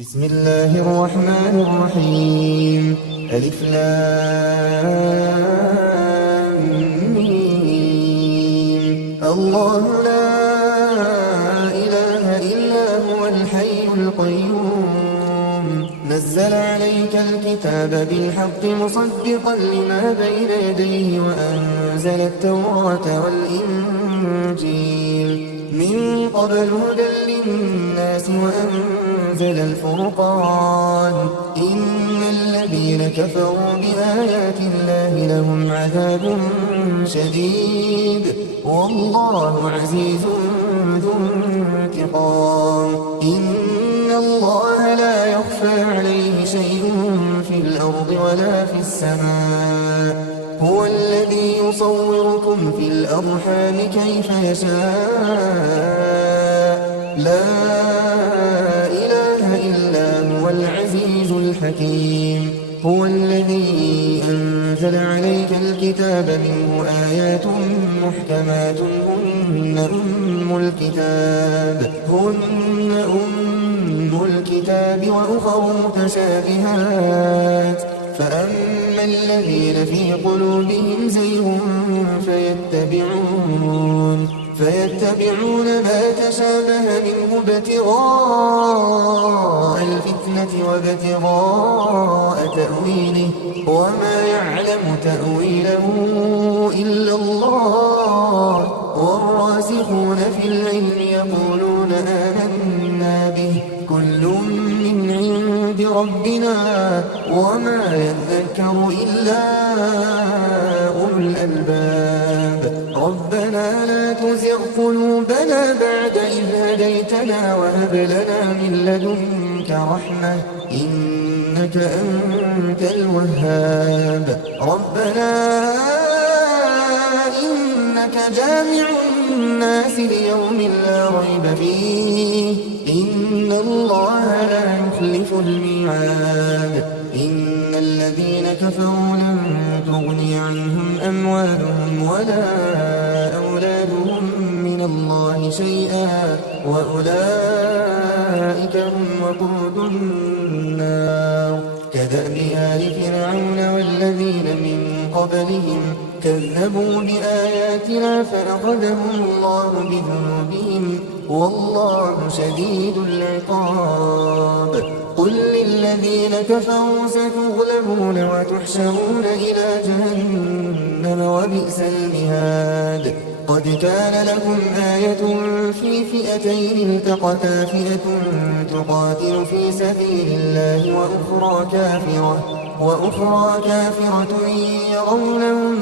بسم الله الرحمن الرحيم. ألف لام ميم. الله لا إله إلا هو الحي القيوم نزل عليك الكتاب بالحق مصدقا لما بين يديه وأنزل التوراة والإنجيل من قبل هدى للناس وأنزل الفرقان إن الذين كفروا بآيات الله لهم عذاب شديد والله عزيز ذو انتقام. إن الله لا يخفى عليه شيء في الأرض ولا في السماء هو الذي يصوركم في الأرحام كيف يشاء لا إله إلا هو العزيز الحكيم. هو الذي أنزل عليك الكتاب منه آيات محكمات هن أم الكتاب وأخر متشابهات فأما الذين في قلوبهم زيغ فيتبعون ما تشابه منه ابتغاء الفتنة وابتغاء تأويله وما يعلم تأويله إلا الله والراسخون في العلم يقولون آمنا به كل من عند ربنا وما يذكر إلا أولو الألباب. ربنا لا تزغ قلوبنا بعد إذ هديتنا وهب لنا من لدنك رحمة إنك أنت الوهاب. ربنا إنك جامع الناس ليوم لا ريب فيه إن الله لا يخلف الميعاد. إن الذين كفروا لن تغني عنهم أموالهم ولا أولادهم من الله شيئا وأولئك هم وقود النار. كدأب آل فرعون والذين من قبلهم كذبوا بآياتنا فأخذهم الله بذنوبهم والله شديد العقاب. قل للذين كفروا ستغلبون وتحشرون إلى جهنم وبئس المهاد. قد كان لكم آية في فئتين التقتا فئة تقاتل في سبيل الله وأخرى كافرة يرونهم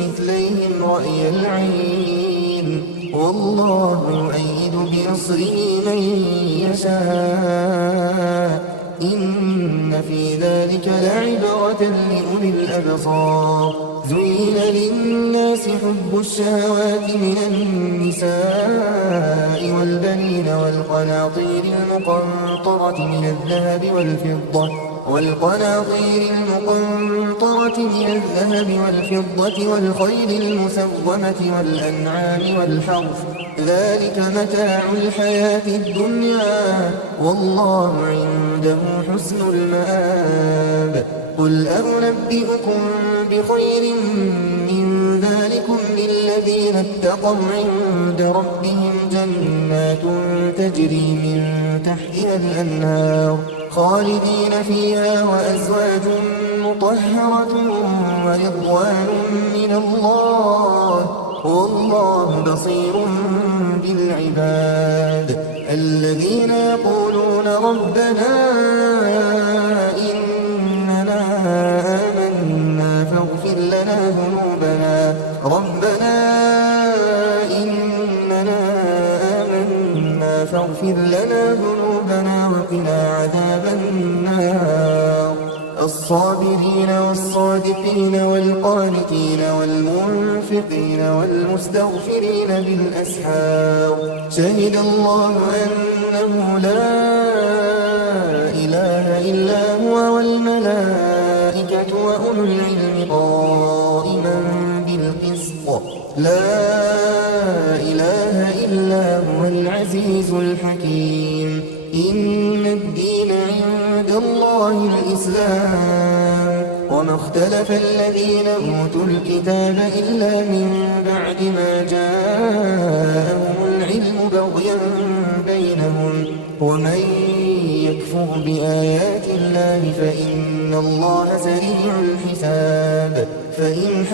مثليهم رأي العين والله يؤيد بنصره من يشاء إن في ذلك لعبرة لأولي الأبصار. زين للناس حب الشهوات من النساء والبنين والقناطير المقنطرة من الذهب والفضة والخيل المسومة والأنعام والحرث ذلك متاع الحياة الدنيا والله عنده حسن المآب. قل أنبئكم بخير من ذلكم للذين اتقوا عند ربهم جنات تجري من تحتها الأنهار خالدين فيها وأزواج مطهرة ورضوان من الله والله بصير بالعباد. الذين يقولون ربنا إننا آمنا فاغفر لنا ذنوبنا وقنا عذاب النار. الصابرين والصادقين والقانتين والمنفقين والمستغفرين بالأسحار شهد الله أنه لا إله إلا هو والملائكة وأولو العلم قائما بالقسط لا إله إلا هو العزيز الحكيم. إن الدين عند الله الإسلام وما اختلف الذين أوتوا الكتاب إلا من بعد ما جاءهم العلم بغيا بينهم ومن يكفر بآيات الله فإن الله سريع الحساب فإن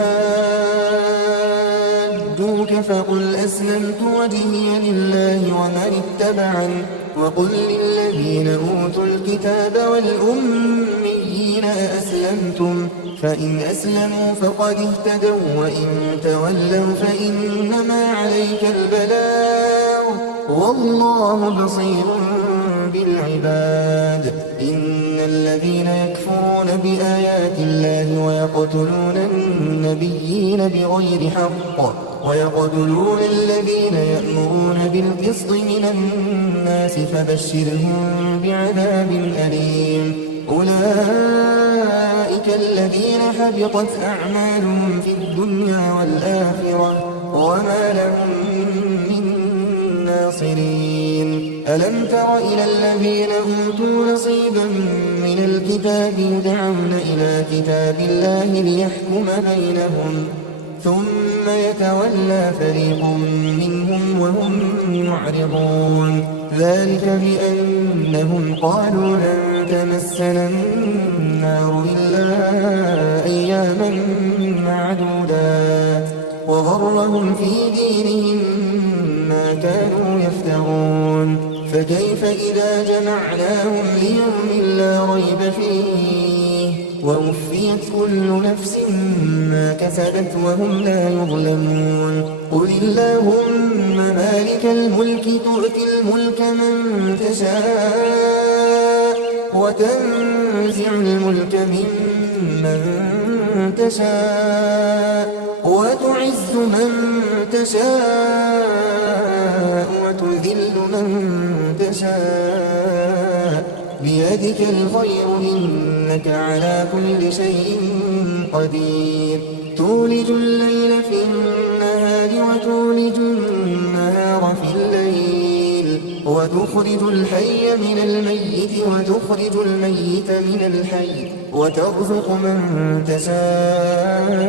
حاجوك فقل أسلمت وجهي لله ومن اتبعني وقل للذين أوتوا الكتاب والأميين أأسلمتم فإن أسلموا فقد اهتدوا وإن تولوا فإنما عليك البلاغ والله بصير بالعباد إن الذين يكفرون بآيات الله ويقتلون النبيين بغير حق ويقتلون الذين يأمرون بالقسط من الناس فبشرهم بعذاب أليم أولئك الذين حبطت أعمالهم في الدنيا والآخرة وما لهم من ناصرين ألم تر إلى الذين أوتوا نصيبا من الكتاب يدعون إلى كتاب الله ليحكم بينهم ثم يتولى فريق منهم وهم معرضون ذلك بأنهم قالوا لن تمسنا النار إلا أياما معدودات وغرهم في دينهم ما كانوا يفترون فكيف إذا جمعناهم ليوم لا ريب فيه ووفيت كل نفس ما كسبت وهم لا يظلمون قل اللهم مالك الملك تؤتي الملك من تشاء وتنزع الملك ممن تشاء وتعز من تشاء وتذل من تشاء بيدك الخير إنك على كل شيء قدير تولج الليل في النهار وتولج النهار في الليل وتخرج الحي من الميت وتخرج الميت من الحي وترزق من تشاء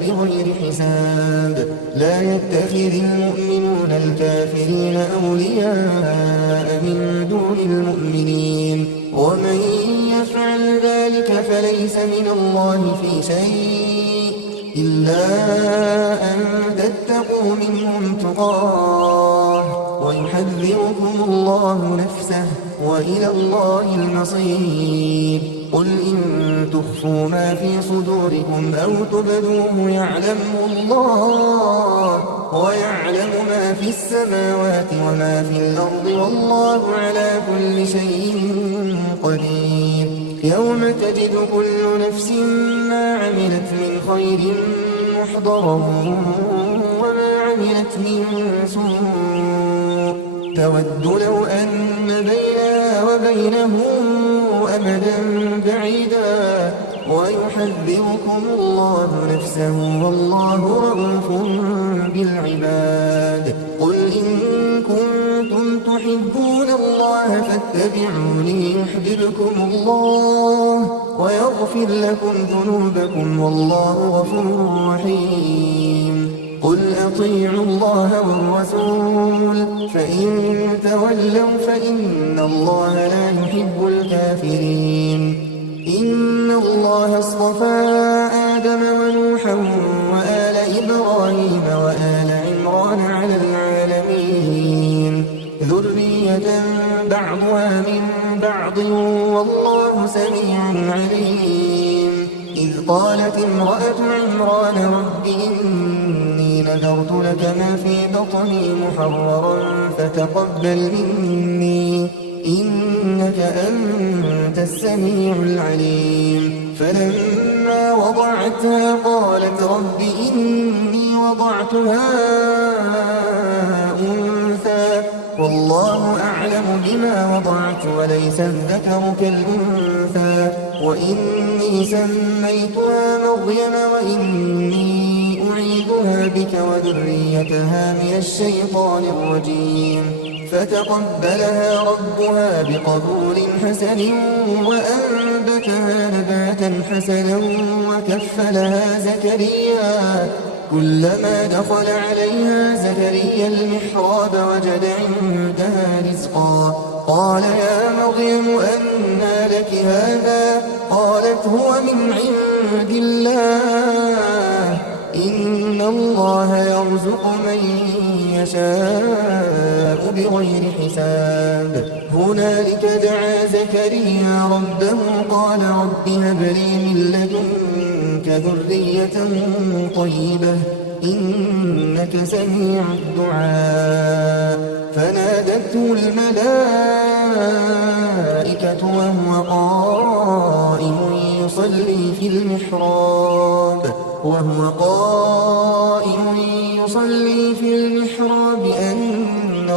بغير حساب لا يتخذ المؤمنون الكافرين أولياء من دون المؤمنين ومن يفعل ذلك فليس من الله في شيء إلا أن تتقوا منهم تقاه ويحذركم الله نفسه وإلى الله المصير قل إن تخفوا ما في صدوركم أو تبدوه يعلمه الله ويعلم ما في السماوات وما في الأرض والله على كل شيء قدير يوم تجد كل نفس ما عملت من خير محضرا وما عملت من سوء تود لو أن بينها وبينه أمدا بعيدا ويحذركم الله نفسه والله رؤوف بالعباد قل إن كنتم تحبون الله فاتبعوني يحببكم الله ويغفر لكم ذنوبكم والله غفور رحيم قل أطيعوا الله والرسول فإن تولوا فإن الله لا يحب الكافرين إن الله اصطفى آدم ونوحا وآل إبراهيم وآل عمران على العالمين ذرية بعضها من بعض والله سميع عليم إذ قالت امرأة عمران رب إني نذرت لك ما في بطني محررا فتقبل مني إنك أنت السميع العليم فلما وضعتها قالت رب إني وضعتها أنثى والله أعلم بما وضعت وليس الذكر كالأنثى وإني سميتها مريم وإني أعيذها بك وذريتها من الشيطان الرجيم فتقبلها ربها بقبول حسن وأنبتها نباتا حسنا وكفلها زكريا. كلما دخل عليها زكريا المحراب وجد عندها رزقا. قال يا مريم أنى لك هذا؟ قالت هو من عند الله إن الله يرزق من يشاء بغير حساب. هنالك دعا زكريا ربه قال رب هب لي من لدنك ذرية طيبة إنك سميع الدعاء. فنادته الملائكة وهو قائم يصلي في المحراب أن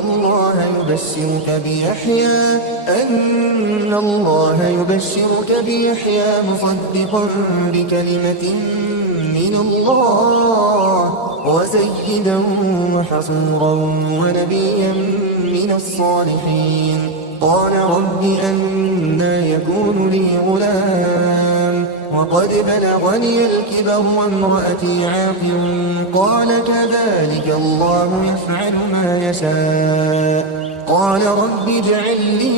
الله يبشرك بيحيى مصدقا بكلمة من الله وسيدا وحصورا ونبيا من الصالحين. قال رب أنى يكون لي غلام وقد بلغني الكبر وامرأتي عاقر. قال كذلك الله يفعل ما يشاء. قال رب اجعل لي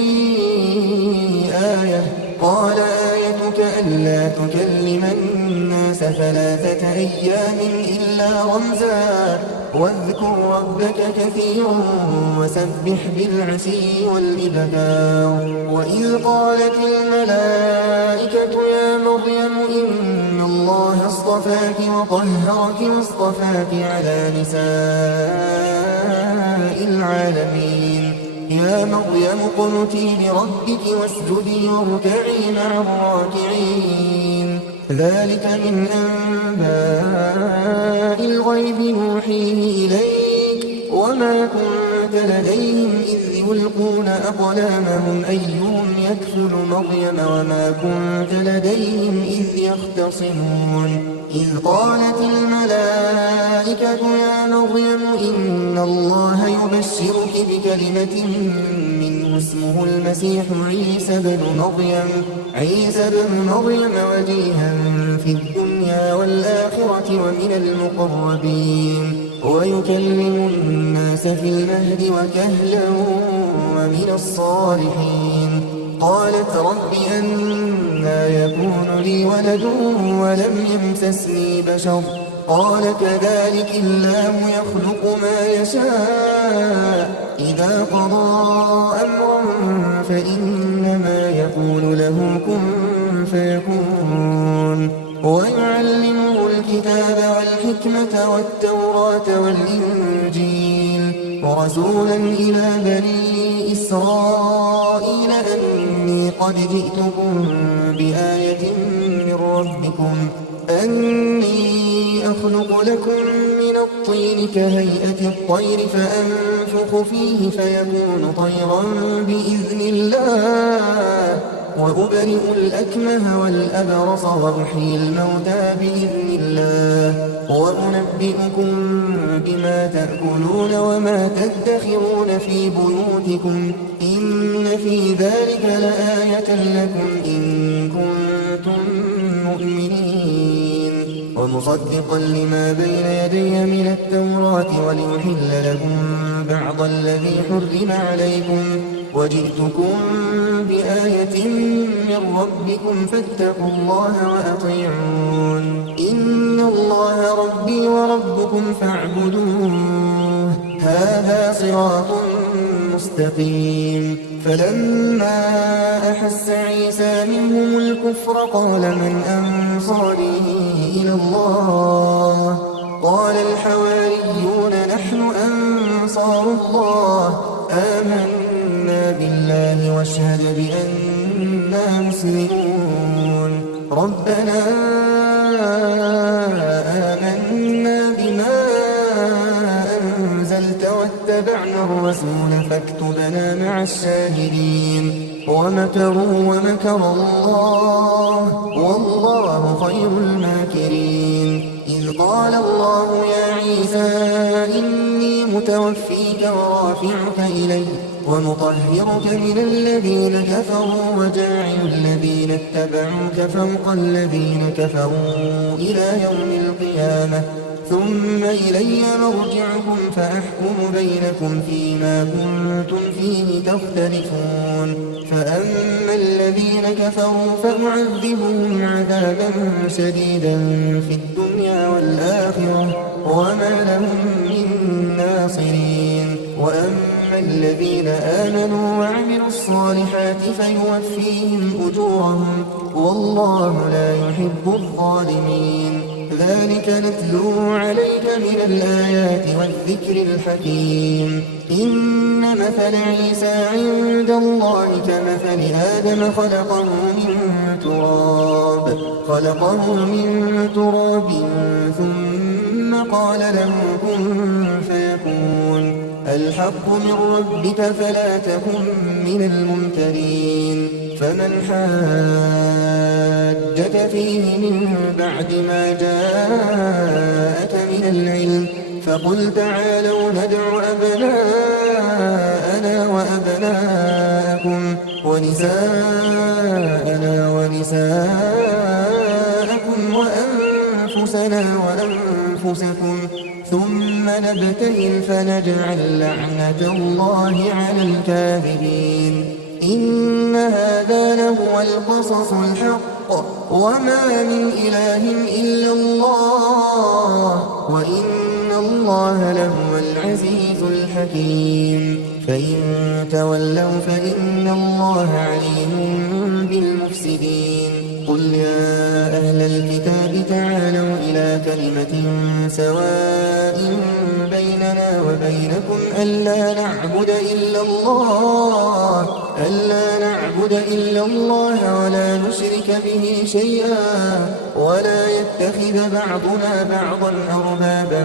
آية. قال آيتك ألا تكلم الناس 3 أيام إلا رمزا واذكر ربك كثيرا وسبح بالعشي والإبكار. وإذ قالت الملائكة يا مريم إن الله اصطفاك وطهرك واصطفاك على نساء العالمين. يا مريم اقنتي لربك واسجدي واركعي مع الراكعين. ذلك من أنباء الغيب نوحيه إليك وما كنت لديهم إذ يلقون أقلامهم أيهم يكفل مريم وما كنت لديهم إذ يختصمون. إذ قالت الملائكة يا مريم إن الله يبشرك بكلمة منه اسمه المسيح عيسى بن مريم وجيها في الدنيا والآخرة ومن المقربين ويكلم الناس في المهد وكهلا ومن الصالحين. قالت رب أنى يكون لي ولد ولم يمسسني بشر. قال كذلك الله يخلق ما يشاء إذا قضى أمرا فإنما يقول له كن فيكون. ويعلمه الكتاب والحكمة والتوراة والإنجيل ورسولا إلى بني إسرائيل أني قد جئتكم بآية من ربكم أني أخلق لكم من الطين كهيئة الطير فأنفخ فيه فيكون طيرا بإذن الله وأبرئ الأكمه والأبرص وأحيي الموتى بإذن الله وأنبئكم بما تأكلون وما تدخرون في بيوتكم إن في ذلك لآية لكم إن كنتم مؤمنين. ومصدقا لما بين يدي من التوراة ولأحل لكم بعض الذي حرم عليكم وجئتكم بآية من ربكم فاتقوا الله وأطيعون. إن الله ربي وربكم فاعبدوه هذا صراط مستقيم. فلما أحس عيسى منهم الكفر قال من أنصاري إلى الله؟ قال الحواريون نحن أنصار الله آمنا بالله واشهد بأننا مسلمون. ربنا آمنا بما أنزلت واتبعنا الرسول فاكتبنا مع الشاهدين. ومكروا ومكر الله والله خير الماكرين. إذ قال الله يا عيسى إني متوفيك ورافعك إلي ومطهرك من الذين كفروا وجاعل الذين اتبعوك فوق الذين كفروا إلى يوم القيامة ثم إلي مرجعكم فأحكم بينكم فيما كنتم فيه تختلفون فأما الذين كفروا فأعذبهم عذابا شديدا في الدنيا والآخرة وما لهم من ناصرين وأما الذين آمنوا وعملوا الصالحات فيوفيهم أجورهم والله لا يحب الظالمين ذلك نتلو عليك من الآيات والذكر الحكيم إن مثل عيسى عند الله كمثل آدم خلقه من تراب ثم قال له كن فيكون الحق من ربك فلا تكن من الممترين فمن حاجك فيه من بعد ما جاءك من العلم فقل تعالوا ندع أبناءنا وأبناءكم ونساءنا ونساءكم وأنفسنا وأنفسكم ثم نبتهل فنجعل لعنة الله على الكاذبين إن هذا لهو القصص الحق وما من إله إلا الله وإن الله لهو العزيز الحكيم فإن تولوا فإن الله عليم بالمفسدين قل يا أهل الكتاب تعالوا إلى كلمة سواء بيننا وبينكم ألا نعبد إلا الله ولا نشرك به شيئا ولا يتخذ بعضنا بعضا أربابا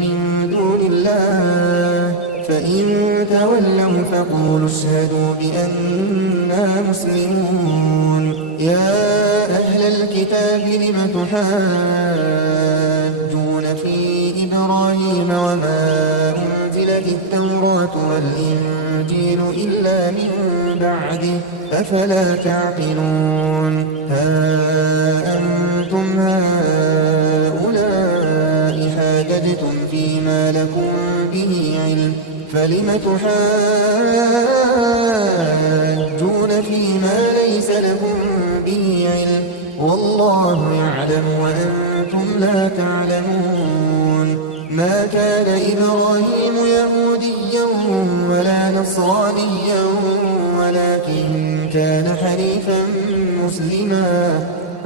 من دون الله فإن تولوا فقولوا اشهدوا بأننا مسلمون يا أهل الكتاب لم تحاجون في إبراهيم وما أنزلت التوراة والإنجيل إلا من بعده أفلا تعقلون ها أنتم هؤلاء حاججتم فيما لكم به علم فلم تحاجون فيما ليس لكم به علم والله يعلم وأنتم لا تعلمون ما كان إبراهيم يهوديا ولا نصرانيا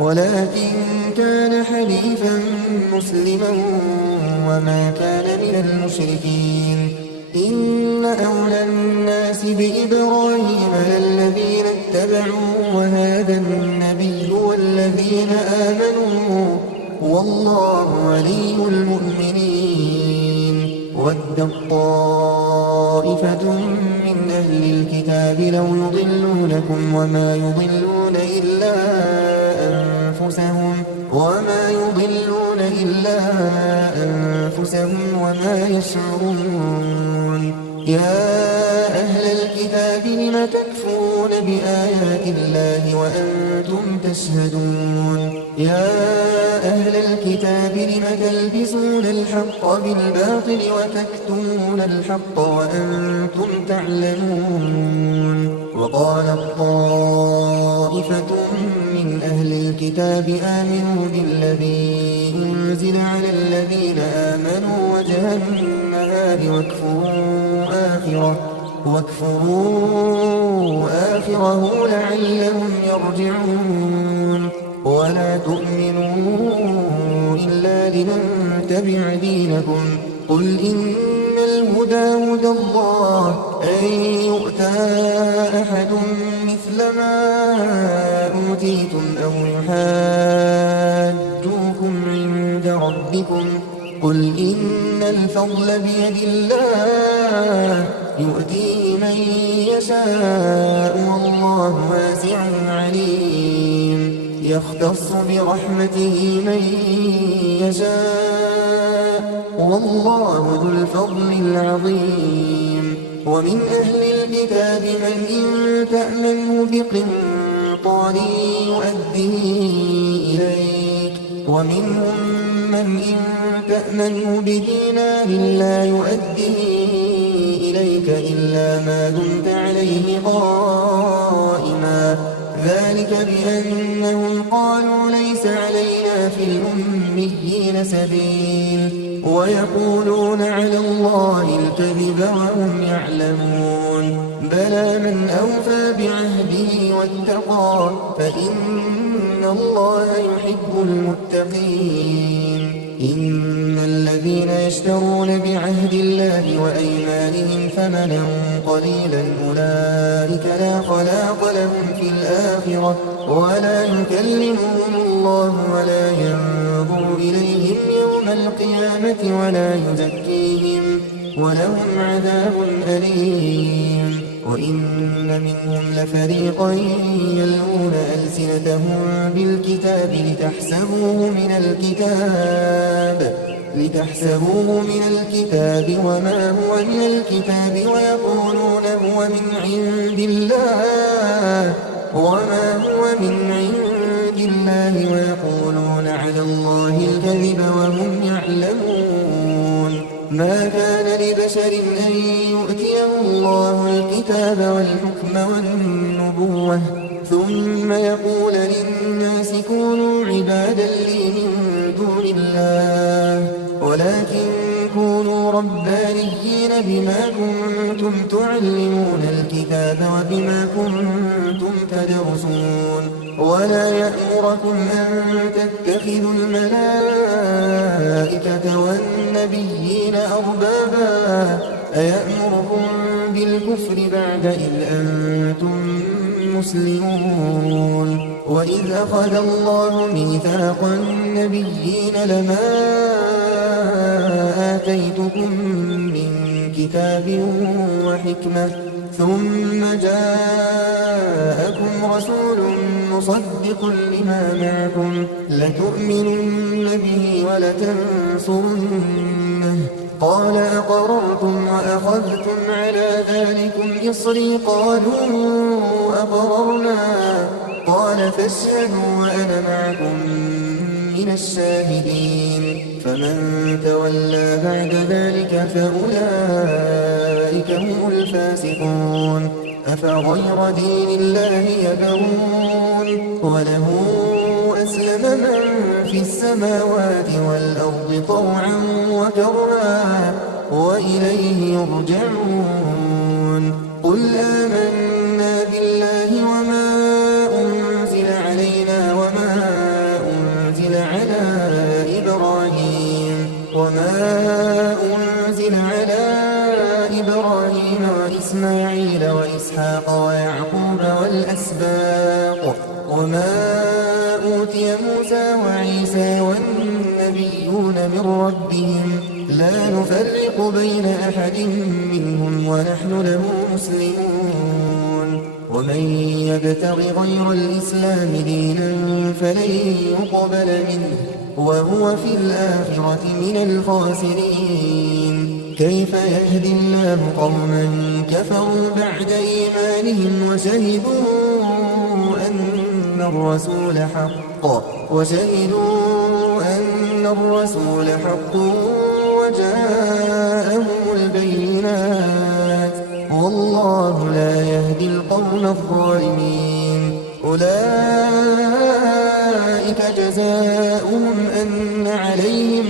ولكن كان حنيفا مسلما وما كان من المشركين إن أولى الناس بإبراهيم للذين اتبعوا وهذا النبي والذين آمنوا والله ولي المؤمنين ود طائفة من أهل الكتاب لو يضلونكم وما يضلون إلا أنفسهم وما يشعرون يا أهل الكتاب لم تكفرون بآيات الله وأنتم تشهدون يا أهل الكتاب لم تلبسون الحق بالباطل وتكتمون الحق وأنتم تعلمون وقالت طائفة من أهل الكتاب آمنوا بالذي أنزل على الذين آمنوا وجه النهار واكفروا آخره لعلهم يرجعون ولا تؤمنوا إلا لمن تبع دينكم قل إن الهدى هدى الله أن يؤتى أحد مثل ما أوتيتم أو يحاجوكم عند ربكم قل إن الفضل بيد الله يؤتيه من يشاء والله واسع عليم يختص برحمته من يشاء والله ذو الفضل العظيم. ومن أهل الكتاب من إن تأمنه بقنطار يؤديه إليك، ومنهم من إن تأمنه بدينار لا يؤديه إليك إلا ما دمت عليه قائما، ذلك بأنهم قالوا ليس علينا في الأميين سبيل ويقولون على الله الكذب وهم يعلمون. بلى من أوفى بعهده واتقى فإن الله يحب المتقين. إن الذين يشترون بعهد الله وأيمانهم ثمنا قليلا أولئك لا خلاق لهم في الآخرة ولا يكلمهم الله ولا ينظر إليهم يوم القيامة ولا يزكيهم ولهم عذاب أليم. وإن منهم لفريقا يلوون ألسنتهم بالكتاب لتحسبوه من الكتاب وما هو من الكتاب ويقولون هو من عند الله ويقولون على الله الكذب وهم يعلمون. ما كان لبشر أن يؤتيه الله الكتاب والحكم والنبوة ثم يقول للناس كونوا عبادا لي من دون الله، ولكن كونوا ربانيين بما كنتم تعلمون الكتاب وبما كنتم تدرسون. ولا يأمركم أن تتخذوا الملائكة والنبيين أربابا أيأمركم بالكفر بعد إذ أنتم مسلمون. وإذ أخذ الله ميثاق النبيين لما آتيتكم من كتاب وحكمة ثم جاءكم رسول مصدق لما معكم لتؤمنن به ولتنصرنه قال أقررتم وأخذتم على ذلكم إصري قالوا أقررنا قال فاشهدوا وأنا معكم من الشاهدين. فمن تولى بعد ذلك فأولئك هم الفاسقون. أفغير دين الله يبغون وله أسلم من في السماوات والأرض طوعا وكرها وإليه يرجعون. قل آمنا بالله وما أنزل علينا وما أنزل على إبراهيم وإسماعيل وإسحاق ويعقوب والأسباط وما أوتي موسى وعيسى والنبيون من ربهم لا نفرق بين أحد منهم ونحن له مسلمون. ومن يبتغ غير الإسلام دينا فلن يقبل منه وهو في الآخرة من الخاسرين. كيف يهدي الله قوما كفروا بعد إيمانهم وشهدوا أن الرسول حق وجاءهم البينات والله لا يهدي القوم الظالمين. أولئك جزاؤهم أن عليهم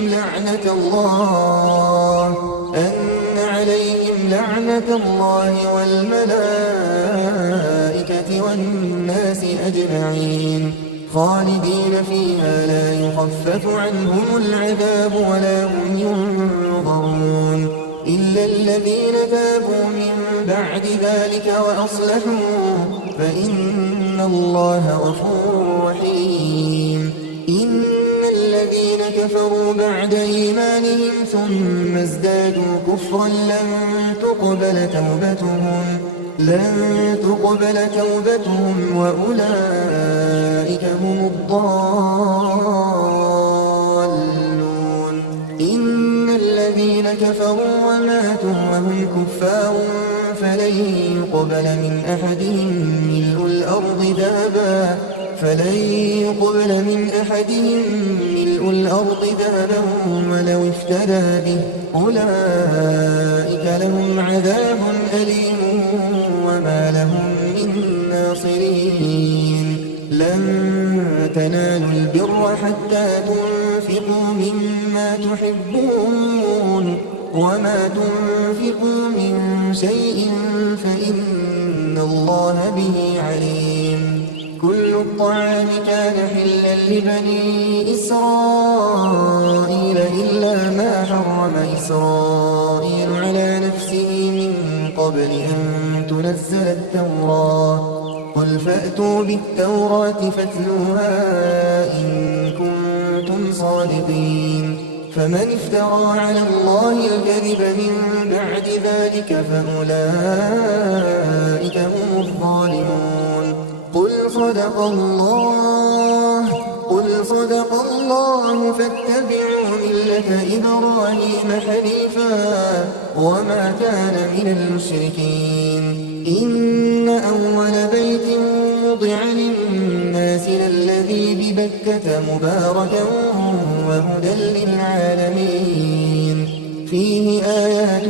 لعنة الله والملائكة والناس أجمعين خالدين فيها لا يخفف عنهم العذاب ولا هم ينظرون إلا الذين تابوا من بعد ذلك وأصلحوا فإن الله غفور رحيم. إن الذين كفروا بعد إيمانهم ثم ازدادوا كفرا لن تقبل توبتهم وأولئك هم الضالون. إن الذين كفروا وماتوا وهم كفار فلن يقبل من أحدهم ملء الأرض ذهبا ولو افتدى به أولئك لهم عذاب أليم وما لهم من ناصرين لن تنالوا البر حتى تنفقوا مما تحبون وما تنفقوا من شيء فإن الله به عليم كل الطعام كان حلا لبني إسرائيل إلا ما حرم إسرائيل على نفسه من قبل أن تنزل التوراة قل فأتوا بالتوراة فاتلوها إن كنتم صادقين فمن افترى على الله الكذب من بعد ذلك فأولئك هم الظالمون قل صدق الله فاتبعوا ملة إبراهيم حنيفا وما كان من المشركين إن أول بيت وضع للناس للذي ببكة مباركا وهدى للعالمين فيه آيات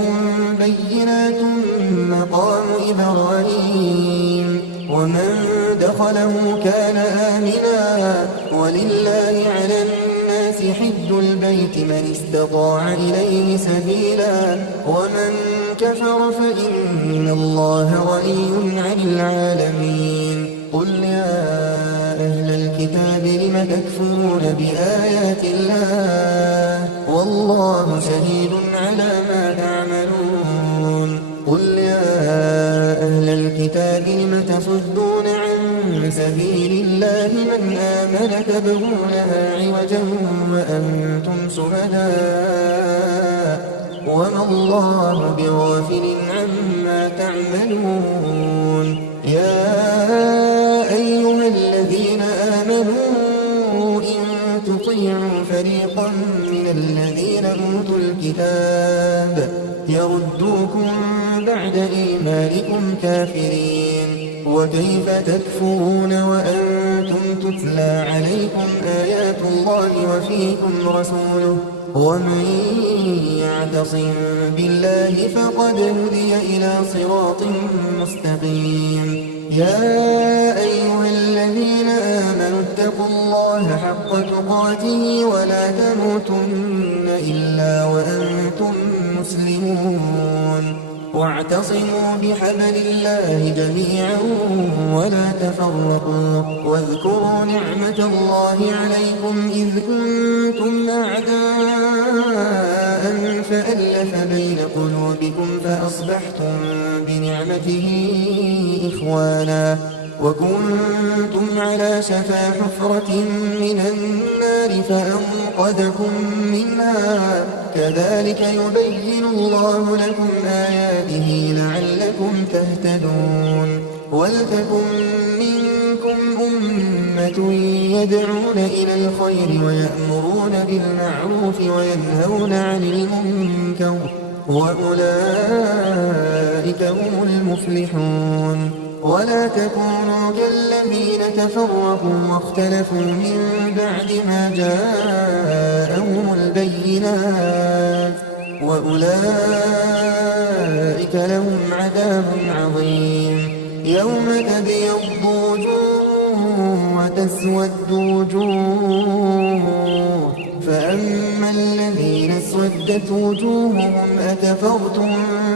بينات مقام إبراهيم ومن دخله كان آمنا ولله على الناس حج البيت من استطاع إليه سبيلا ومن كفر فإن الله غني عن العالمين قل يا أهل الكتاب لم تكفرون بآيات الله والله شهيد على ما تعملون قل يا أهل الكتاب لم تصدون عن سبيل الله من آمن تبغونها عوجا وأنتم شهداء وما الله بغافل عما تعملون يا أيها الذين آمنوا إن تطيعوا فريقا من الذين أوتوا الكتاب يردوكم بعد إيمانكم كافرين وكيف تكفرون وأنتم تتلى عليكم آيات الله وفيكم رسوله ومن يعتصم بالله فقد هدي إلى صراط مستقيم يا أيها الذين آمنوا اتقوا الله حق تقاته ولا تموتن إلا وأنتم مسلمون واعتصموا بحبل الله جميعا ولا تفرقوا واذكروا نعمة الله عليكم إذ كنتم أعداء فألف بين قلوبكم فأصبحتم بنعمته إخوانا وكنتم على شفا حفرة من النار فأنقذكم منها كذلك يبين الله لكم آياته لعلكم تهتدون ولتكن منكم أمة يدعون إلى الخير ويأمرون بالمعروف وينهون عن المنكر وأولئك هم المفلحون ولا تكونوا كالذين تفرقوا واختلفوا من بعد ما جاءهم البينات وأولئك لهم عذاب عظيم يوم تبيض وجوه وتسود وجوه فأما الذين اسودت وجوههم أكفرتم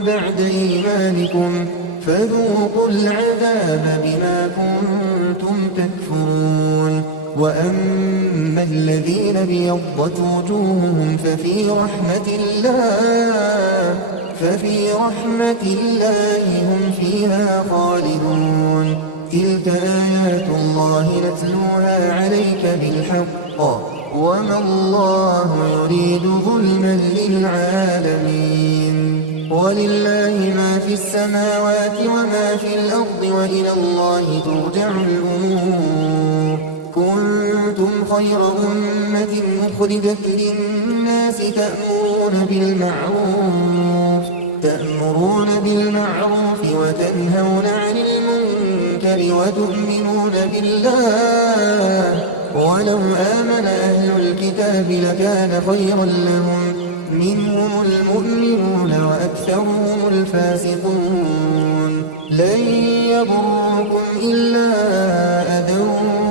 بعد إيمانكم فذوقوا العذاب بما كنتم تكفرون وأما الذين ابيضت وجوههم ففي رحمة الله هم فيها خالدون تلك آيات الله نتلوها عليك بالحق وما الله يريد ظلما للعالمين ولله ما في السماوات وما في الأرض وإلى الله ترجع الأمور كنتم خير أمة أخرجت للناس تأمرون بالمعروف وتنهون عن المنكر وتؤمنون بالله ولو آمن أهل الكتاب لكان خيرا لهم منهم المؤمنون وأكثرهم الفاسقون لن يضروكم إلا أذى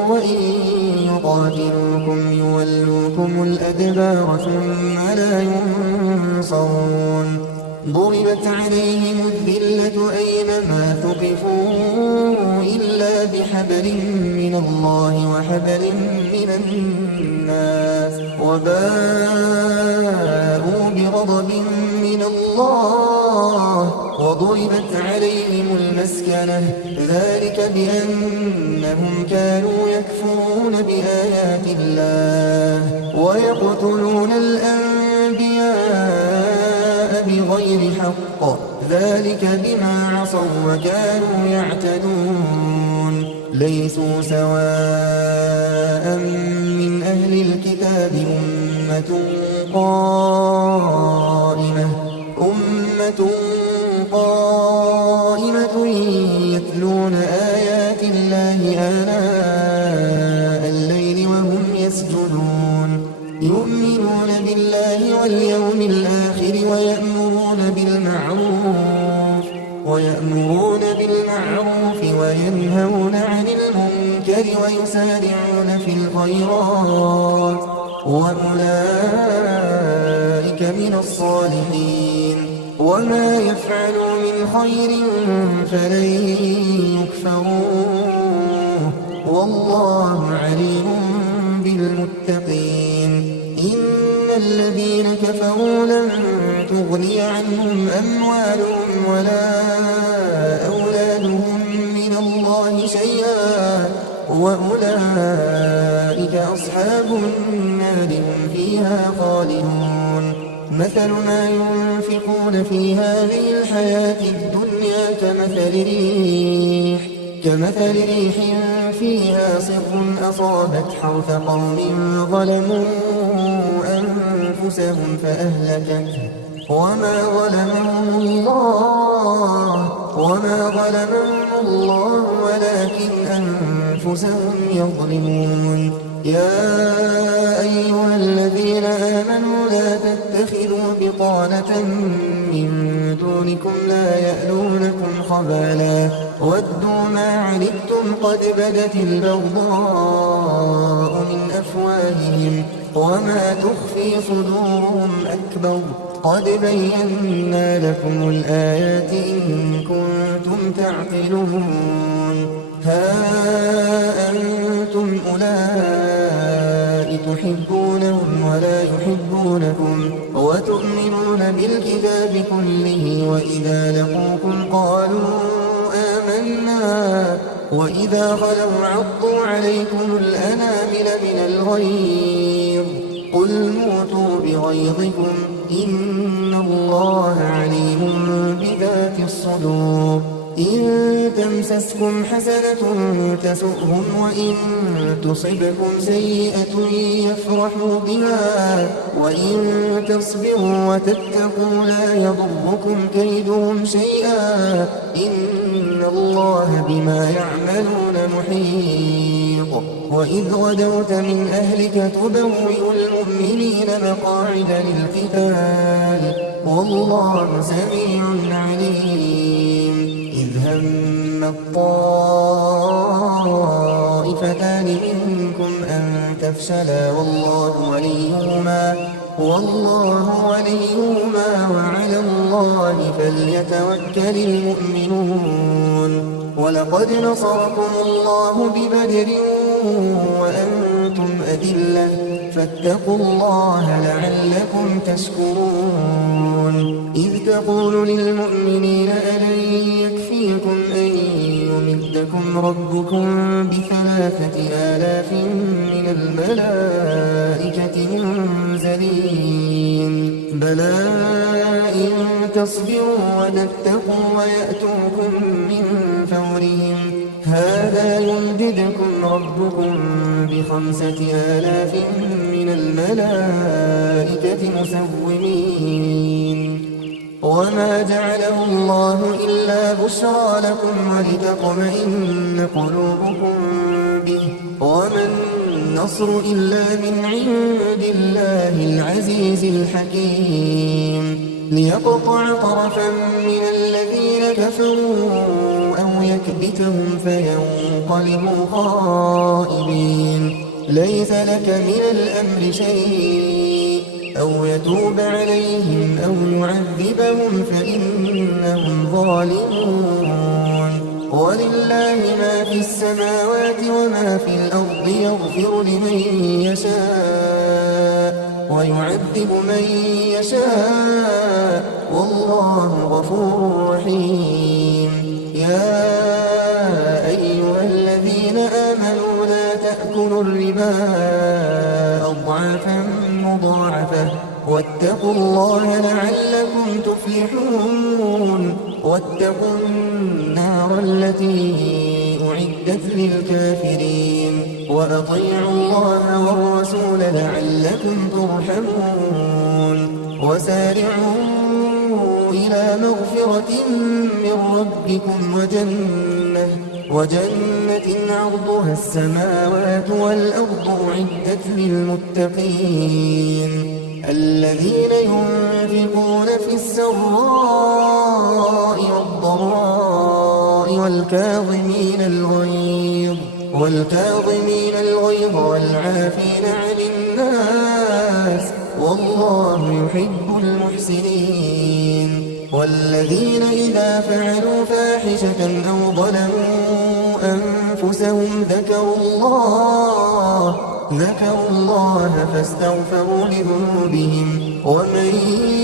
وإن يقاتلوكم يولوكم الأدبار ثم لا ينصرون ضربت عليهم الذلة أينما ثقفوا إلا بحبل من الله وحبل من الناس وباءوا بغضب من الله وضربت عليهم المسكنة ذلك بأنهم كانوا يكفرون بآيات الله ويقتلون الأنبياء بغير حق ذلك بما عصوا وكانوا يعتدون ليسوا سواء من أهل الكتاب أمة قائمة يتلون آيات الله آناء الليل وهم يسجدون يؤمنون بالله واليوم الآخر ويأمرون بالمعروف وينهون عن المنكر ويسارعون في الخيرات وأولئك من الصالحين وما يفعلوا من خير فلن يكفروه والله عليم بالمتقين إن الذين كفروا لن تغني عنهم أموالهم ولا أولادهم من الله شيئا وأولئك أصحاب النار هم فيها خالدون مثل ما ينفقون في هذه الحياة الدنيا كمثل ريح فيها صر أصابت حرث قوم ظلموا أنفسهم فأهلكته وما ظلمهم الله ولكن أنفسهم يظلمون يا أيها الذين آمنوا لا تتخذوا بطانة من دونكم لا يألونكم خبالا ودوا ما عنتم قد بدت البغضاء من أفواههم وما تخفي صدورهم أكبر قد بينا لكم الآيات إن كنتم تعقلون ها أنتم أولئك تحبونهم ولا يحبونكم وتؤمنون بالكتاب كله وإذا لقوكم قالوا آمنا وإذا خلوا عضوا عليكم الأنامل من الغيظ قل موتوا بغيظكم إن الله عليم بذات الصدور إن تمسسكم حسنة تسؤهم وإن تصبكم سيئة يفرحوا بها وإن تصبروا وتتقوا لا يضركم كيدهم شيئا إن الله بما يعملون محيط وإذ غدوت من أهلك تبوئ المؤمنين مقاعد للقتال والله سميع عليم إذ هم الطائفتان منكم أن تفشلا والله وليهما وعلى الله فليتوكل المؤمنون ولقد نصركم الله ببدر وأنتم أذلة فاتقوا الله لعلكم تشكرون إذ تقول للمؤمنين ألن يكفيكم أن يمدكم ربكم ب3,000 من الملائكة منزلين بلى إن تصبروا وتتقوا ويأتوكم من فورهم هذا يمددكم ربكم ب5000 من الملائكة مسومين وما جعله الله إلا بشرى لكم ولتطمئن قلوبكم به وما النصر إلا من عند الله العزيز الحكيم ليقطع طرفا من الذين كفروا أو يكبتهم فينقلبوا خائبين ليس لك من الأمر شيء أو يتوب عليهم أو يعذبهم فإنهم ظالمون ولله ما في السماوات وما في الأرض يغفر لمن يشاء ويعذب من يشاء والله غفور رحيم يا أيها الذين آمنوا لا تأكلوا الربا أضعافا مضاعفة واتقوا الله لعلكم تفلحون واتقوا النار التي أعدت للكافرين وأطيعوا الله والرسول لعلكم ترحمون وسارعوا إلى مغفرة من ربكم وجنة عرضها السماوات والأرض أعدت للمتقين الذين ينفقون في السراء والضراء والكاظمين الغيظ والعافين عن الناس والله يحب المحسنين والذين إذا فعلوا فاحشة أو ظلموا أنفسهم ذكروا الله فاستغفروا لذنوبهم ومن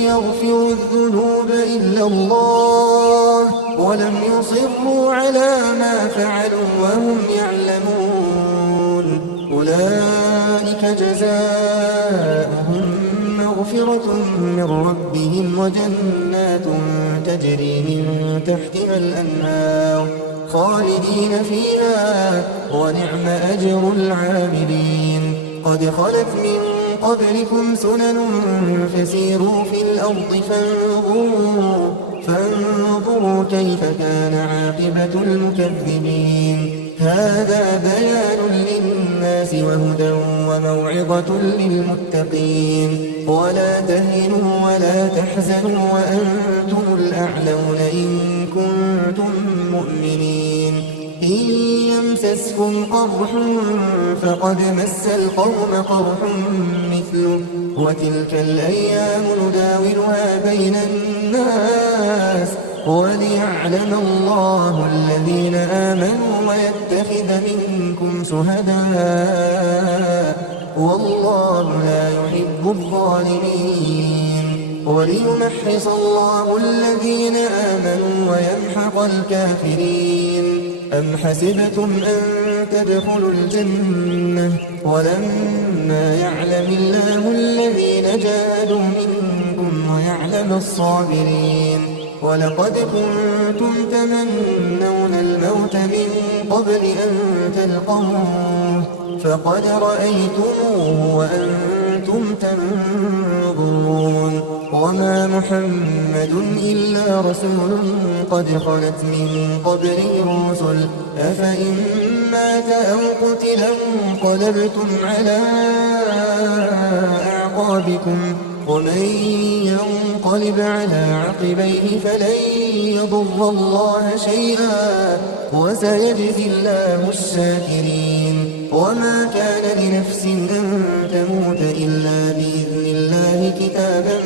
يغفر الذنوب إلا الله ولم يصروا على ما فعلوا وهم يعلمون أولئك جزاؤهم مغفرة من ربهم وجنات تجري من تحتها الأنهار خالدين فيها ونعم أجر العاملين قد خلت من قبلكم سنن فسيروا في الأرض فانظروا كيف كان عاقبة المكذبين هذا بيان للناس وهدى وموعظة للمتقين ولا تهنوا ولا تحزنوا وأنتم الأعلون إن كنتم مؤمنين إن يمسسكم قرح فقد مس القوم قرح مثله وتلك الأيام نداولها بين الناس وليعلم الله الذين آمنوا ويتخذ منكم شهداء والله لا يحب الظالمين وليمحص الله الذين آمنوا ويمحق الكافرين أم حسبتم أن تدخلوا الجنة ولما يعلم الله الذين جاهدوا منكم ويعلم الصابرين ولقد كنتم تمنون الموت من قبل أن تلقوه فقد رأيتموه وأنتم تنظرون وما محمد إلا رسول قد خلت من قبله الرسل أفإن مات أو قتل انقلبتم على أعقابكم ومن ينقلب على عقبيه فلن يضر الله شيئا وسيجزي الله الشاكرين وما كان لنفس أن تموت إلا بإذن الله كتابا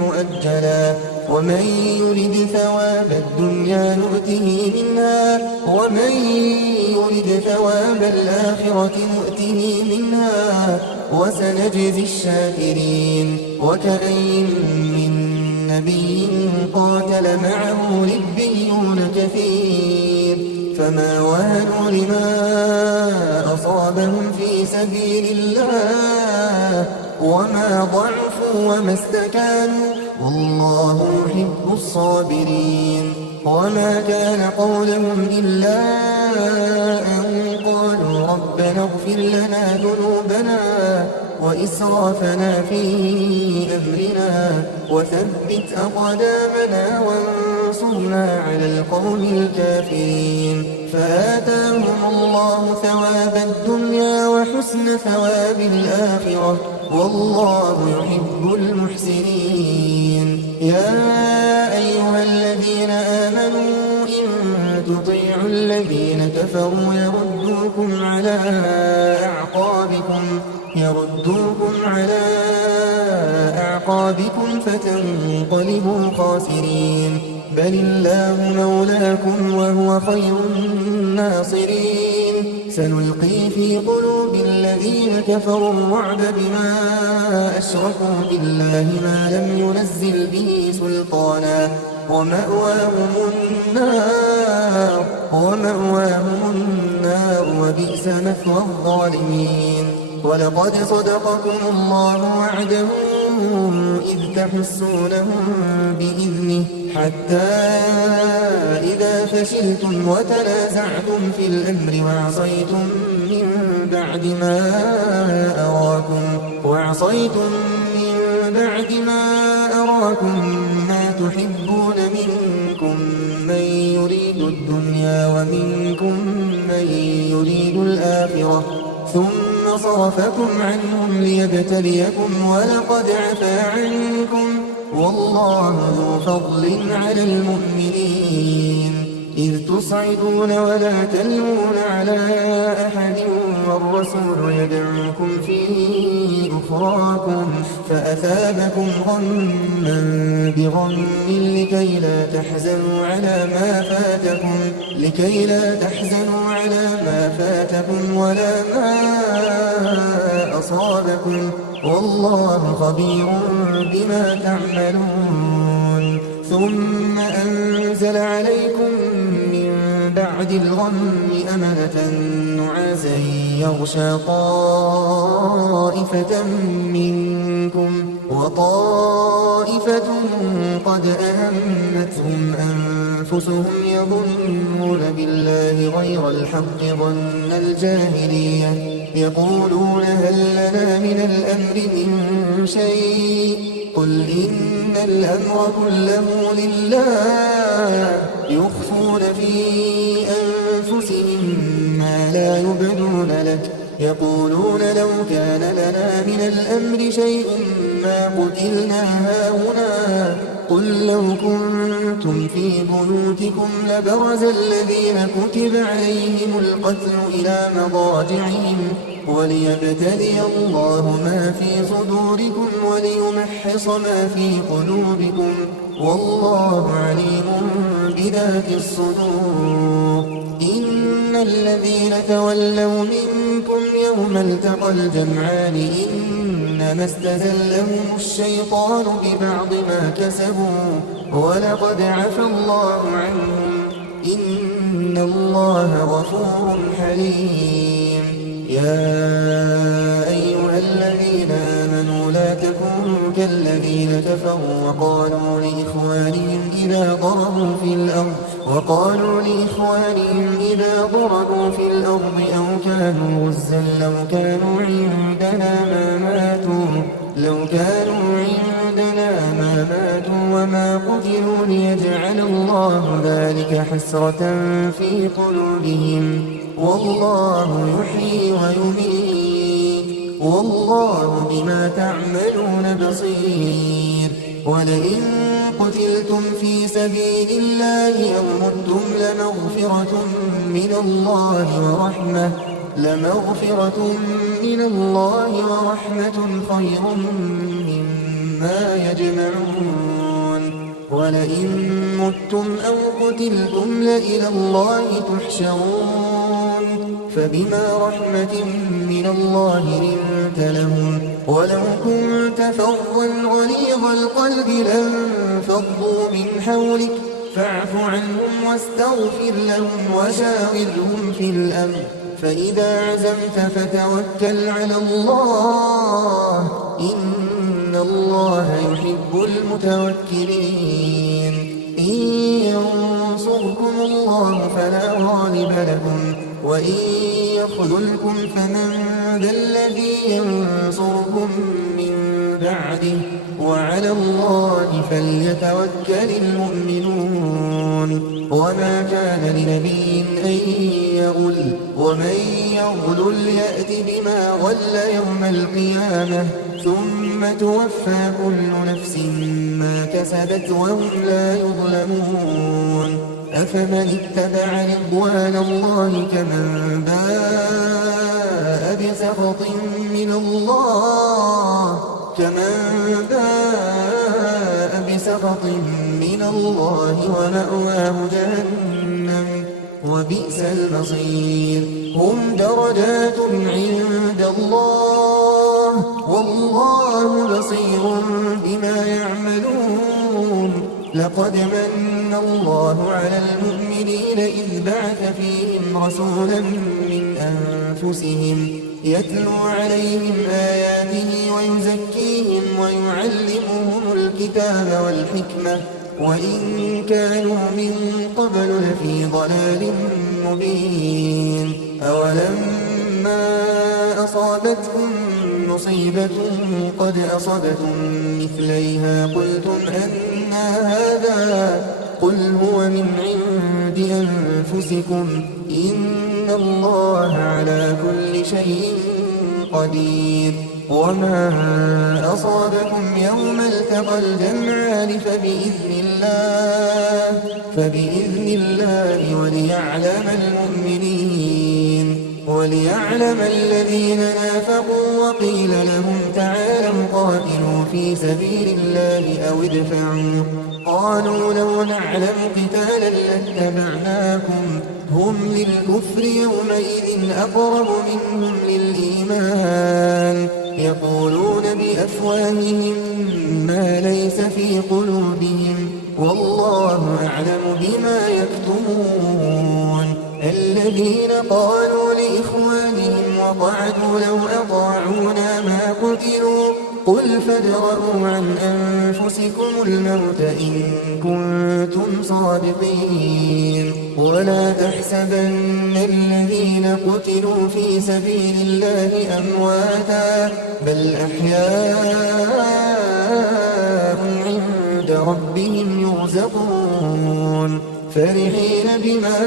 مؤجلا ومن يرد ثواب الدنيا نؤته منها ومن يرد ثواب الآخرة نؤته منها وسنجزي الشاكرين وكأين من نبي قاتل معه ربيون كثير فما وهنوا لما أصابهم في سبيل الله وما ضعفوا وما استكانوا والله يحب الصابرين وما كان قولهم إلا جاء قالوا ربنا اغفر لنا ذنوبنا وإسرافنا في أمرنا وثبت أقدامنا وانصرنا على القوم الكافرين فآتاهم الله ثواب الدنيا وحسن ثواب الآخرة والله يحب المحسنين. يا أيها الذين آمنوا إن تطيعوا الذين كفروا يردوكم على أعقابكم فتنقلبوا خاسرين بل الله مولاكم وهو خير الناصرين. سنلقي في قلوب الذين كفروا الرعب بما أشركوا بالله ما لم ينزل به سلطانا ومأواهم النار وبئس مثوى الظالمين. ولقد صدقكم الله وعده إذ تحسونهم بإذنه حتى إذا فشلتم وتنازعتم في الأمر وعصيتم من بعد ما أراكم ما تحبون منكم من يريد الدنيا ومنكم من يريد الآخرة ثم صرفكم عنهم ليبتليكم ولقد عفا عنكم والله ذو فضل على المؤمنين. إذ تصعدون ولا تلوون على أحد والرسول يدعوكم في أخراكم فأثابكم غما بغم لكي لا تحزنوا على ما فاتكم ولا ما أصابكم والله خبير بما تعملون. ثم أنزل عليكم من بعد الغم أمنة نعاسا يغشى طائفة منكم وطائفة قد أهمتهم أنفسهم يظنون بالله غير الحق ظن الجاهلية يقولون هل لنا من الأمر من شيء قل إن الأمر كله لله يخفون في أنفسهم ما لا يبدون لك يقولون لو كان لنا من الأمر شيء ما قتلنا هاهنا قل لو كنتم في بيوتكم لبرز الذين كتب عليهم القتل إلى مضاجعهم وليبتلي الله ما في صدوركم وليمحص ما في قلوبكم والله عليم بذات الصدور. إن الذين تولوا منكم يوم التقى الجمعان إنما استزلهم الشيطان ببعض ما كسبوا ولقد عفا الله عنهم إن الله غفور حليم. يا أيها الذين آمنوا لا تكونوا كالذين كفروا وقالوا لإخوانهم إذا ضربوا في الأرض أو كانوا غزا لو كانوا عندنا ما ماتوا وما قتلوا ليجعل الله ذلك حسرة في قلوبهم والله يحيي ويميت والله بما تعملون بصير. ولئن قتلتم في سبيل الله أو متم لمغفرة من الله ورحمة خير مما يجمعون. ولئن متم أو قتلتم لإلى الله تحشرون فبما رحمة من الله لنت لهم ولو كنت فظا غليظ القلب لانفضوا من حولك فاعف عنهم واستغفر لهم وشاورهم في الأمر فإذا عزمت فتوكل على الله إن الله يحب المتوكلين. إن ينصركم الله فلا غالب لكم وإن يخذلكم فمن ذا الذي ينصركم من بعده وعلى الله فليتوكل المؤمنون. وما كان لنبي أن يغل ومن يغل يأت بما غل يوم القيامة ثم توفى كل نفس ما كسبت وهم لا يظلمون. أفمن اتبع رضوان الله كمن باء بسخط من الله ومأواه جهنم وبئس المصير. هم درجات عند الله والله بصير بما يعملون. لقد من الله على المؤمنين إذ بعث فيهم رسولا من أنفسهم يتلو عليهم آياته ويزكيهم ويعلمهم الكتاب والحكمة وإن كانوا من قبل لفي ضلال مبين. أولما أصابتكم مصيبة قد أصبتم مثليها قلتم أنى هذا قل هو من عند أنفسكم إن الله على كل شيء قدير. وما أصابكم يوم التقى الجمعان فبإذن الله وليعلم الذين نافقوا وقيل لهم تعالوا قاتلوا في سبيل الله أو ادفعوا قالوا لو نعلم قتالا لاتبعناكم هم للكفر يومئذ أقرب منهم للإيمان يقولون بأفواههم ما ليس في قلوبهم والله أعلم بما يكتمون. الذين قالوا لإخوانهم وقعدوا لو أطاعونا ما قتلوا قل فادرءوا عن أنفسكم الموت إن كنتم صادقين. ولا تحسبن الذين قتلوا في سبيل الله أمواتا بل أحياء عند ربهم يرزقون فرحين بما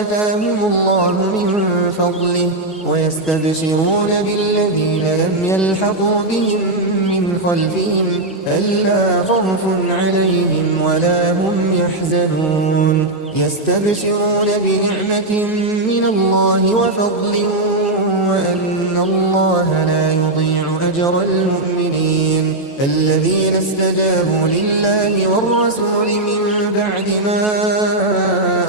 آتاهم الله من فضله ويستبشرون بالذين لم يلحقوا بهم من خلفهم ألا خوف عليهم ولا هم يحزنون يستبشرون بنعمة من الله وفضل وأن الله لا يضيع أجر المؤمنين. الذين استجابوا لله والرسول من بعد ما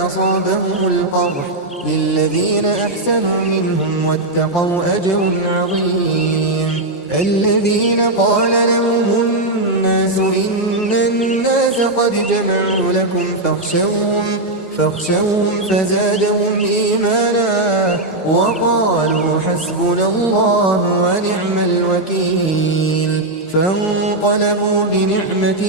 أصابهم القرح للذين أحسنوا منهم واتقوا أجر عظيم. الذين قال لهم الناس إن الناس قد جمعوا لكم فاخشوهم فزادهم إيمانا وقالوا حسبنا الله ونعم الوكيل. فانقلبوا بنعمة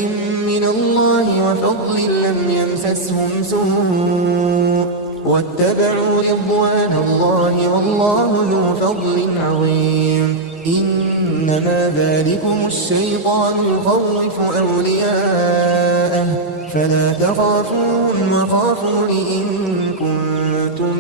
من الله وفضل لم يمسسهم سوء واتبعوا رضوان الله والله ذو فضل عظيم. إنما ذلكم الشيطان يخوف أولياءه فلا تخافوهم وخافون إن كنتم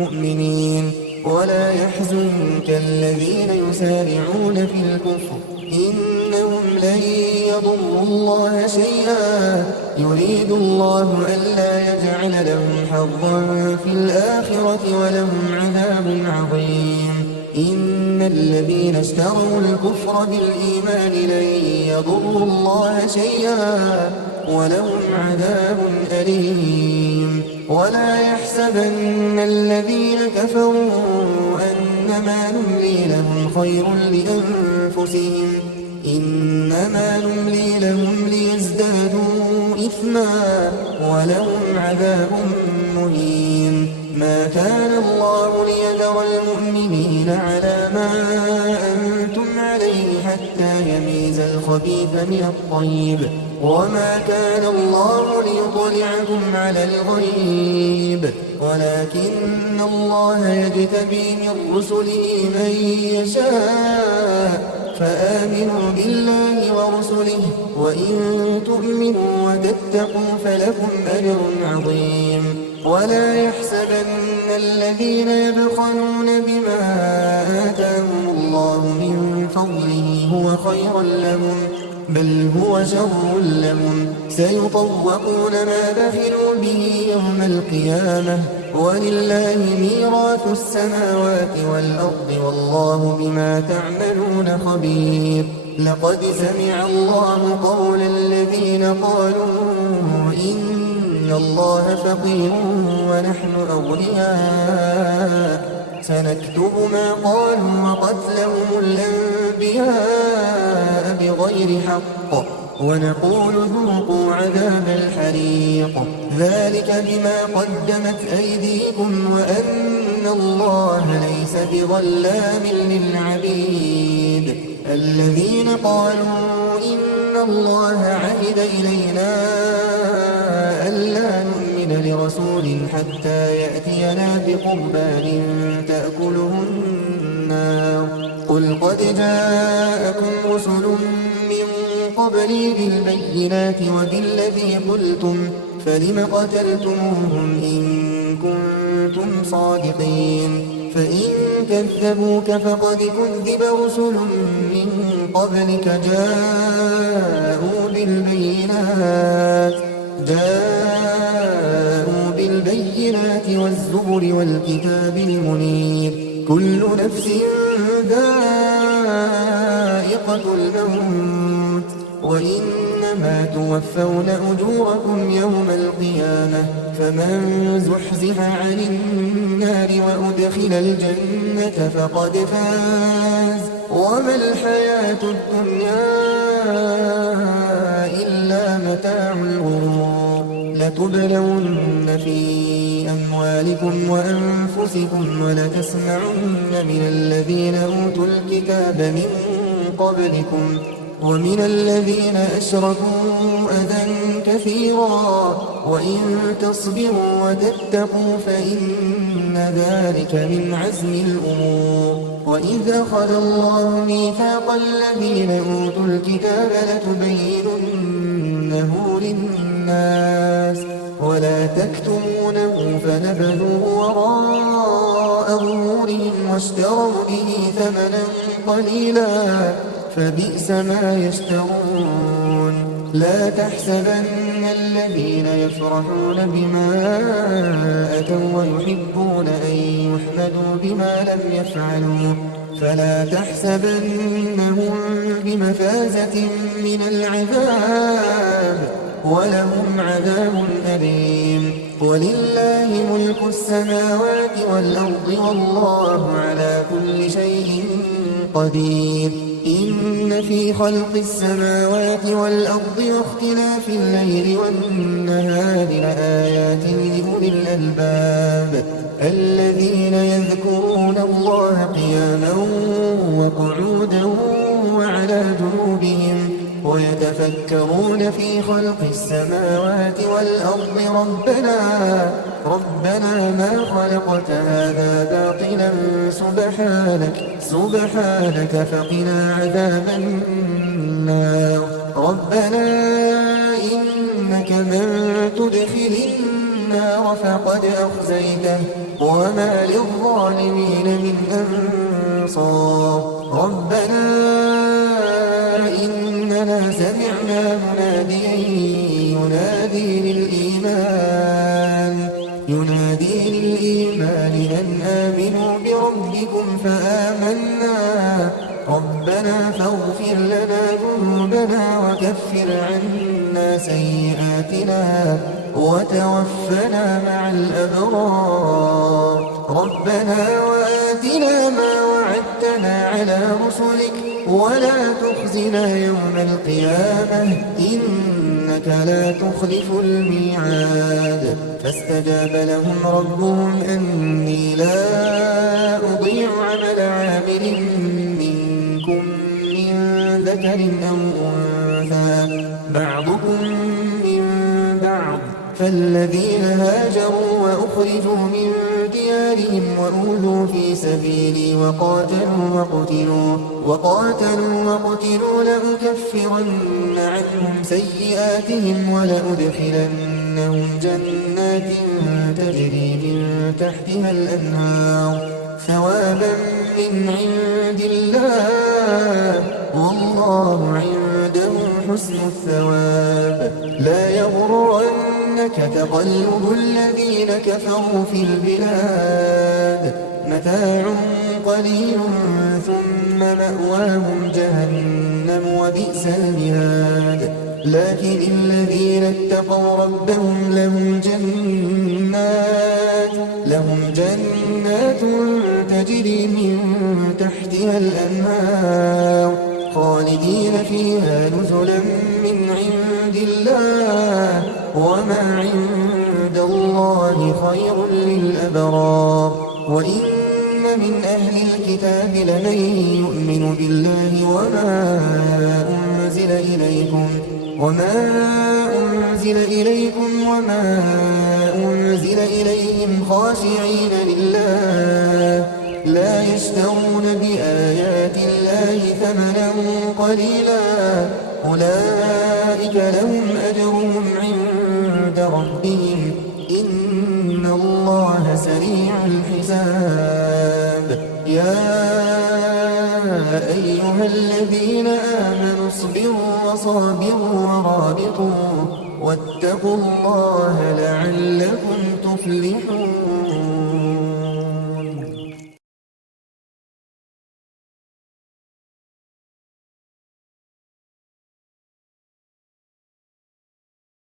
مؤمنين. ولا يحزنك الذين يسارعون في الكفر إنهم لن يضروا الله شيئا يريد الله ألا يجعل لهم حظا في الآخرة ولهم عذاب عظيم. إن الذين اشتروا الكفر بالإيمان لن يضروا الله شيئا ولهم عذاب أليم. ولا يحسبن الذين كفروا أنما نملي لهم خير لأنفسهم إنما نملي لهم ليزدادوا إثما ولهم عذاب مهين. ما كان الله ليذر المؤمنين على ما أنتم عليه حتى يميز الخبيث من الطيب وما كان الله ليطلعكم على الغيب ولكن الله يجتبي من رسله من يشاء فآمنوا بالله ورسله وإن تؤمنوا وتتقوا فلكم أجر عظيم ولا يحسبن الذين يبخلون بما آتاهم الله من فضله هو خيرا لهم بل هو شر لهم سيطوقون ما بخلوا به يوم القيامة ولله ميراث السماوات والأرض والله بما تعملون خبير لقد سمع الله قول الذين قالوا إن الله فقير ونحن أغنياء سنكتب ما قالوا وقتلهم الأنبياء بغير حق ونقول ذوقوا عذاب الحريق ذلك بما قدمت أيديكم وأن الله ليس بظلام للعبيد الذين قالوا إن الله عهد إلينا ألا نؤمن لرسول حتى يأتينا بقربان تأكله النار قل قد جاءكم رسل من قبلي بالبينات وبالذي قلتم فلم قتلتموهم إن كنتم صادقين فإن كذبوك فقد كذب رسل من قبلك جاءوا بالبينات والزبر والكتاب المنير كل نفس ذائقة الموت وإنما توفون أجوركم يوم القيامة فمن زحزح عن النار وأدخل الجنة فقد فاز وما الحياة الدنيا إلا متاع الغرور لتبلون في أموالكم وأنفسكم ولتسمعن من الذين أوتوا الكتاب من قبلكم ومن الذين أشركوا أذى كثيرا وإن تصبروا وتتقوا فإن ذلك من عزم الأمور وإذا أخذ الله ميثاق الذين أوتوا الكتاب لتبيننه للناس ولا تكتمونه فنبذوه وراء ظهورهم واشتروا به ثمنا قليلا فبئس ما يشترون لا تحسبن الذين يفرحون بما أتوا ويحبون أن يحمدوا بما لم يفعلوا فلا تحسبنهم بمفازة من العذاب ولهم عذاب أليم ولله ملك السماوات والأرض والله على كل شيء قدير إن في خلق السماوات والأرض واختلاف الليل والنهار لآيات لأولي الألباب الذين يذكرون الله قياما وقعودا وعلى جنوبهم ويتفكرون في خلق السماوات والأرض ربنا ما خلقت هذا باطلا سبحانك فقنا عذاب النار ربنا إنك من تدخل النار فقد أخزيته وما للظالمين من أنصار ربنا إننا سمعنا مناديا ينادي للإيمان أن آمنوا بربكم فآمنا ربنا فاغفر لنا ذنوبنا وكفر عنا سيئاتنا وتوفنا مع الأبرار ربنا وآتنا ما وعدتنا على رسلك ولا تخزنا يوم القيامة إنك لا تخلف الميعاد فاستجاب لهم ربهم أني لا أضيع عمل عامل منكم من ذكر أو أنثى بعضكم فالذين هاجروا وأخرجوا من ديارهم وأوذوا في سبيلي وقاتلوا وقتلوا لأكفرن عنهم سيئاتهم ولأدخلنهم جنات تجري من تحتها الأنهار ثوابا من عند الله والله عنده حسن الثواب. لا يغرنك تقلب الذين كفروا في البلاد متاع قليل ثم مأواهم جهنم وبئس المهاد. لكن الذين اتقوا ربهم لهم جنات تجري من تحتها الأنهار خالدين فيها نزلا من عند الله وما عند الله خير للأبرار. وإن من أهل الكتاب لمن يؤمن بالله وما أنزل إليكم وما أنزل إليهم خاشعين لله لا يشترون بآيات الله ثمنا قليلا أولئك لهم أجرهم عند ربهم إن الله سريع الحساب. يا أيها الذين آمنوا اصبروا وصابروا ورابطوا واتقوا الله لعلكم تفلحون.